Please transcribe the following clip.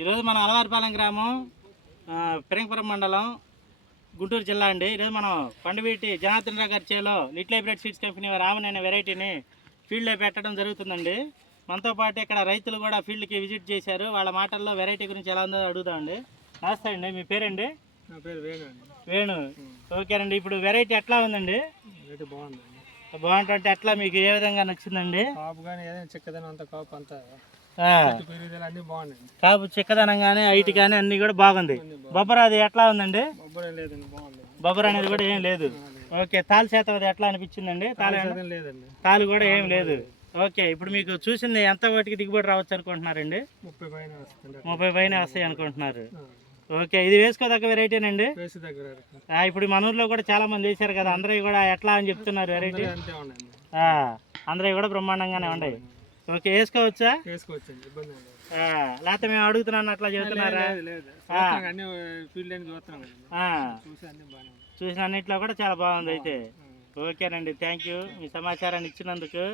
ఈరోజు మన అలవారిపాలెం గ్రామం, పిరంగపురం మండలం, గుంటూరు జిల్లా అండి. ఈరోజు మనం కొండవీటి జనార్దన్ రావు గారి చేలో little hybrid seeds company Raman అనే వెరైటీని ఫీల్డ్లో పెట్టడం జరుగుతుందండి. మనతో పాటు ఇక్కడ రైతులు కూడా ఫీల్డ్కి విజిట్ చేశారు. వాళ్ళ మాటల్లో వెరైటీ గురించి ఎలా ఉందో అడుగుదామండి. నమస్తే అండి, మీ పేరండి? నా పేరు వేణు. వేణు, ఓకేనండి. ఇప్పుడు వెరైటీ ఎట్లా ఉందండి? వెరైటీ బాగుందండి. బాగుంటుంటే ఎట్లా, మీకు ఏ విధంగా నచ్చిందండి? కాపు కానీ ఏదైనా చిక్కదనం అంతా కాపు అంతా పెరుగుదల అన్నీ బాగుందండి. కాపు చిక్కదనం కానీ హైట్ కానీ అన్నీ కూడా బాగుంది. బొబ్బర అది ఎట్లా ఉందండి? బొబ్బర లేదండి, బాగుంది. బొబ్బర అనేది కూడా ఏం లేదు. ఓకే, తాలు శాతం అది ఎట్లా అనిపించిందండి? లేదండి, తాలు కూడా ఏం లేదు. ఓకే, ఇప్పుడు మీకు చూసింది ఎంత వాటికి దిగుబడి రావచ్చు అనుకుంటున్నారండి? 30 పైన వస్తాయి అనుకుంటున్నారు. ఓకే, ఇది వేసుకోదగ్గ వెరైటీనండి. ఇప్పుడు మన ఊర్లో కూడా చాలా మంది వేసారు కదా, అందరూ కూడా ఎట్లా అని చెప్తున్నారు వెరైటీ? అందరూ కూడా బ్రహ్మాండంగానే ఉన్నాయి. ఓకే, వేసుకోవచ్చా? లేకపోతే మేము అడుగుతున్నాను అట్లా చెబుతున్నారా? చూసిన అన్నింటిలో కూడా చాలా బాగుంది అయితే. ఓకేనండి, థ్యాంక్ యూ మీ సమాచారాన్ని ఇచ్చినందుకు.